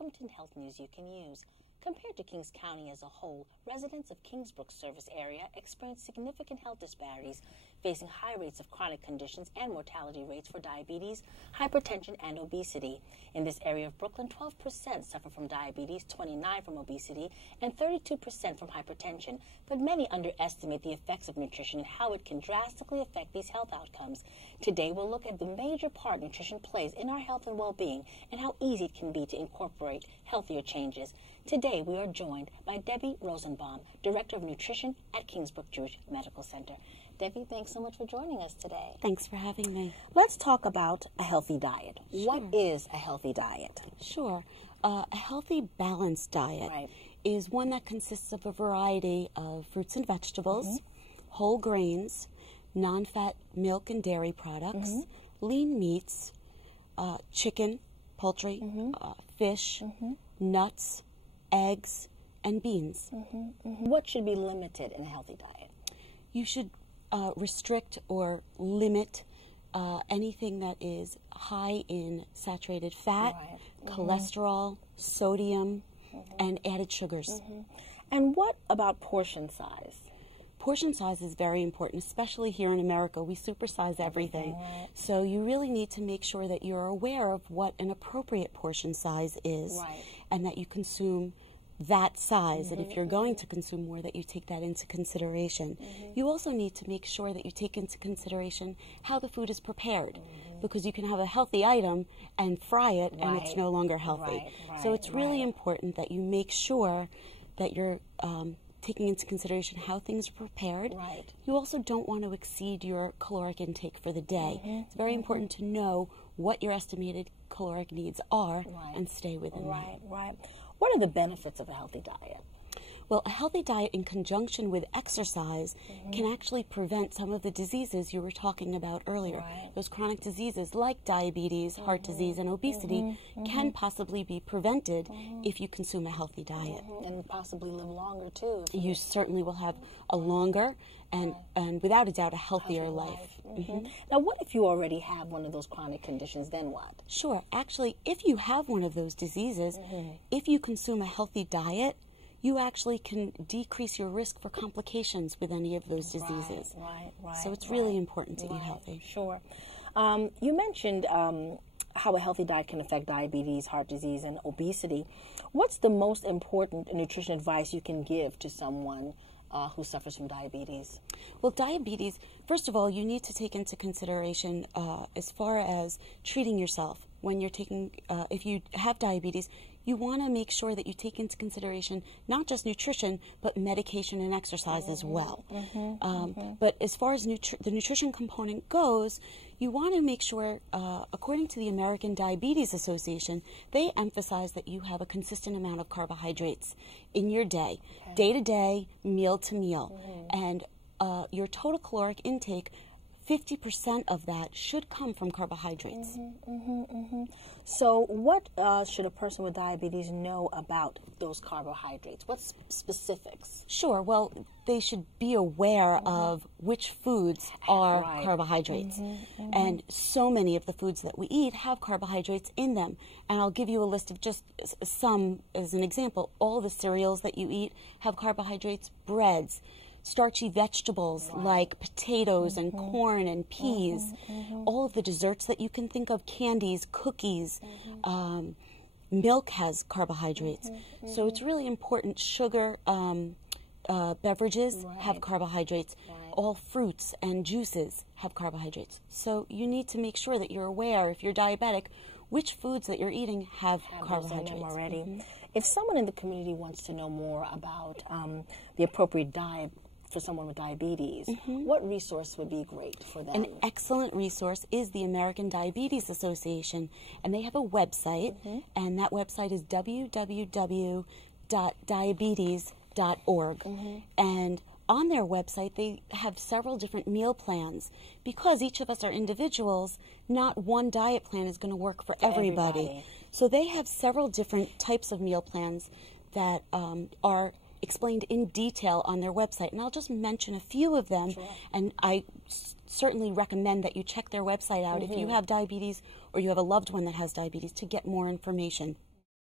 Welcometon Health News you can use. Compared to Kings County as a whole, residents of Kingsbrook service area experience significant health disparities, facing high rates of chronic conditions and mortality rates for diabetes, hypertension, and obesity. In this area of Brooklyn, 12% suffer from diabetes, 29% from obesity, and 32% from hypertension. But many underestimate the effects of nutrition and how it can drastically affect these health outcomes. Today, we'll look at the major part nutrition plays in our health and well-being and how easy it can be to incorporate healthier changes. Today, we are joined by Debbie Rosenbaum, Director of Nutrition at Kingsbrook Jewish Medical Center. Debbie, thanks so much for joining us today. Thanks for having me. Let's talk about a healthy diet. Sure. What is a healthy diet? Sure. A healthy, balanced diet is one that consists of a variety of fruits and vegetables, whole grains, non-fat milk and dairy products, lean meats, chicken, poultry, fish, nuts, eggs, and beans. What should be limited in a healthy diet? You should restrict or limit anything that is high in saturated fat, cholesterol, sodium, and added sugars. And what about portion size? Portion size is very important, especially here in America. We supersize everything. So you really need to make sure that you're aware of what an appropriate portion size is and that you consume that size. And if you're going to consume more, that you take that into consideration. You also need to make sure that you take into consideration how the food is prepared, because you can have a healthy item and fry it and it's no longer healthy. So it's really important that you make sure that you're taking into consideration how things are prepared. You also don't want to exceed your caloric intake for the day. It's very important to know what your estimated caloric needs are and stay within that. What are the benefits of a healthy diet? Well, a healthy diet in conjunction with exercise can actually prevent some of the diseases you were talking about earlier. Those chronic diseases like diabetes, heart disease, and obesity can possibly be prevented if you consume a healthy diet. And possibly live longer, too. You certainly will have a longer and without a doubt, a healthier life. Now, what if you already have one of those chronic conditions, then what? Sure. Actually, if you have one of those diseases, if you consume a healthy diet, you actually can decrease your risk for complications with any of those diseases. So it's really important to eat healthy. Sure. You mentioned how a healthy diet can affect diabetes, heart disease, and obesity. What's the most important nutrition advice you can give to someone who suffers from diabetes? Well, diabetes, first of all, you need to take into consideration as far as treating yourself. When you're taking, if you have diabetes, you want to make sure that you take into consideration not just nutrition, but medication and exercise as well. But as far as the nutrition component goes, you want to make sure, according to the American Diabetes Association, they emphasize that you have a consistent amount of carbohydrates in your day, day to day, meal to meal. And your total caloric intake, 50% of that should come from carbohydrates. So what should a person with diabetes know about those carbohydrates? What specifics? Sure. Well, they should be aware of which foods are carbohydrates. And so many of the foods that we eat have carbohydrates in them. And I'll give you a list of just some as an example. All the cereals that you eat have carbohydrates, breads, starchy vegetables like potatoes and corn and peas, all of the desserts that you can think of, candies, cookies, milk has carbohydrates. So it's really important. Sugar, beverages have carbohydrates. All fruits and juices have carbohydrates. So you need to make sure that you're aware, if you're diabetic, which foods that you're eating have carbohydrates already. If someone in the community wants to know more about the appropriate diet for someone with diabetes, what resource would be great for them? An excellent resource is the American Diabetes Association, and they have a website, and that website is www.diabetes.org. And on their website, they have several different meal plans. Because each of us are individuals, not one diet plan is going to work for everybody. So they have several different types of meal plans that are explained in detail on their website, and I'll just mention a few of them. And I certainly recommend that you check their website out if you have diabetes or you have a loved one that has diabetes to get more information.